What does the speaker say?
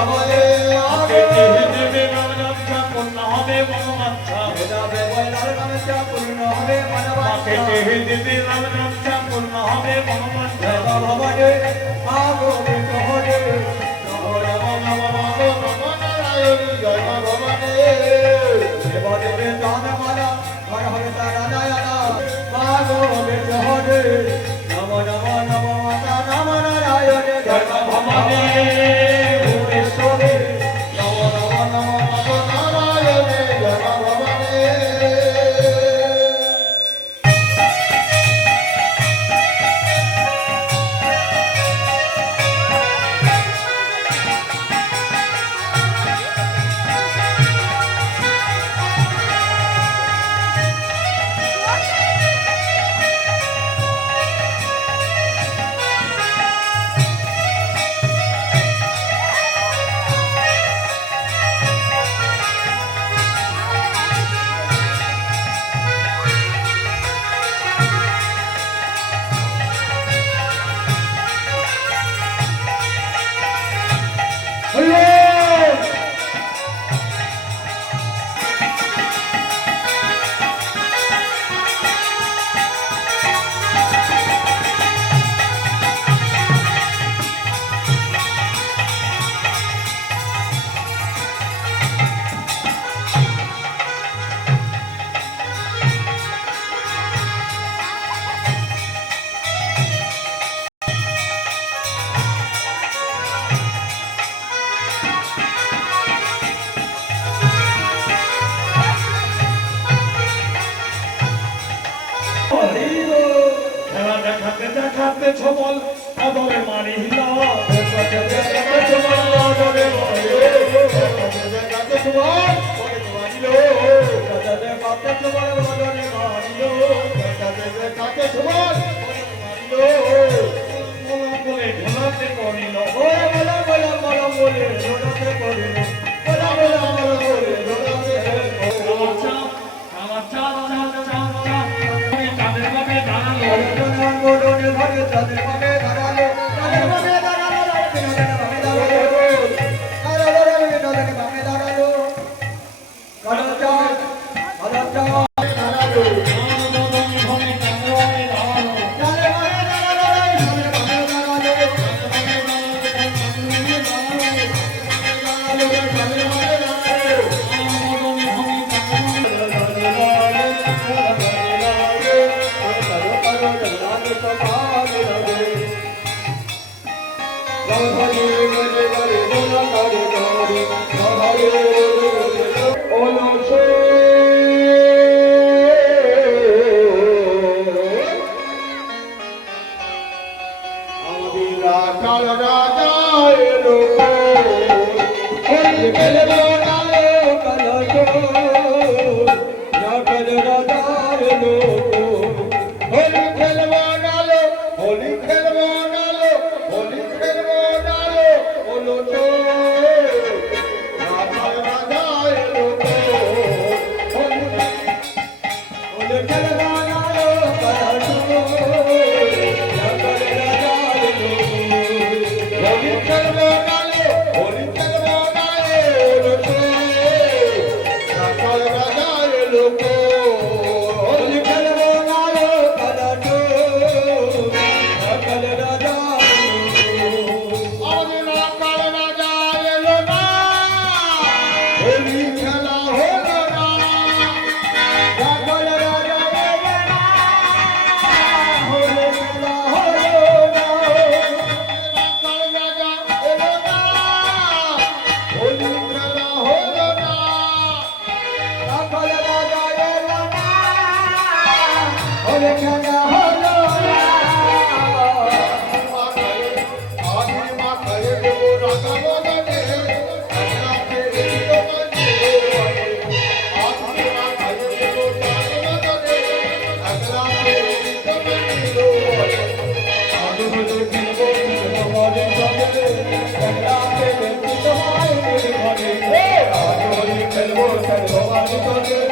ভবনে আগে দেবে রমরমটা পূর্ণ হবে মনোবাঞ্ছা যাবে বলার কামনা পূর্ণ হবে আগে মনোবাঞ্ছা দেবে রমরমটা পূর্ণ হবে মনোবাঞ্ছা ভবনে আগো বিগ্রহণে নম নম নম নম নারায়ণ জয় ভবনে দেবদেবে দানমালা হর হর নারায়ণ আগো বিগ্রহণে নম নম নম নম নারায়ণ জয় ভবনে ভুবনেশ্বরে নম নম নম নারায়ণ জয় ভবনে খেলা দেখাতে দেখাতে ছবল আদরে মারি হিলা দেখাতে ছবল আদরে মারি দেখাতে ছবল মারিলো দেখাতে ছবল বদনে মারিলো দেখাতে ছবল মারিলো বলে ঢোলাতে করিল ওরে বলা বলা বলা বলে ঢোলাতে করিল বলা বলা বলা বলে ঢোলাতে করিল আমার চাঁদ চাঁদ চাঁদ চাঁদ চাঁদের বাবে দাঁড়ালো রঙ্গনে ঘরে চাঁদের বাবে দাঁড়ালো চাঁদের বাবে দাঁড়ালো বিনোদনের বাবে দাঁড়ালো দাঁড়ালো বিনোদনের বাবে দাঁড়ালো কালো চাঁদ কালো চাঁদ দাঁড়ালো খেলবো খেলবো